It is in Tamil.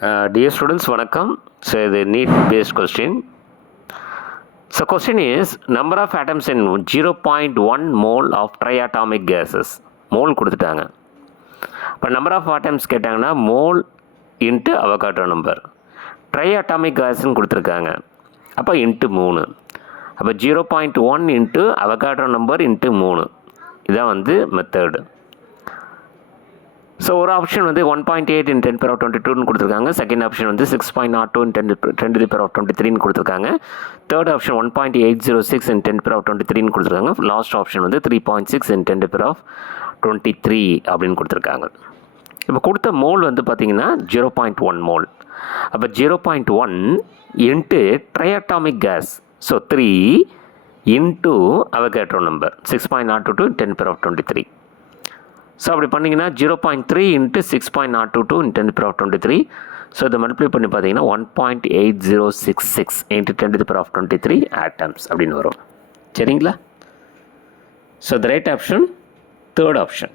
Dear students, vanakkam. So, the NEET based question. So, question is number of atoms in 0.1 mole of triatomic gases. Mole கொடுத்துட்டாங்க. இப்போ number of atoms கேட்டாங்கன்னா mole into Avogadro number. Triatomic gasன்னு கொடுத்துருக்காங்க. அப்போ இன்ட்டு 3. அப்போ 0.1 into Avogadro number into 3. இதான் வந்து மெத்தடு. ஸோ ஒரு ஆப்ஷன் வந்து 1.8 in 10 power 22 கொடுத்துருக்காங்க. செகண்ட் ஆப்ஷன் வந்து 6.02 in 10 to the power 23 கொடுத்துருக்காங்க. தேர்ட் ஆப்ஷன் 1.806 in 10 power 23 கொடுத்துருக்காங்க. லாஸ்ட் ஆப்ஷன் வந்து 3.6 in 10 to the power 23 அப்படின்னு கொடுத்துருக்காங்க. இப்போ கொடுத்த மோல் வந்து பார்த்தீங்கன்னா 0.1 மோல். அப்போ 0.1 into triatomic gas. So 3 into Avogadro number 6.022 in 10 power 23. So அப்படி பண்ணிங்கன்னா 0.3 into 6.022 in 10 to the power 23. So இதை மல்டிப்ளை பண்ணி பார்த்தீங்கன்னா 1.8066 into 10 to the power 23 atoms அப்படின்னு வரும். சரிங்களா? So the right option third option.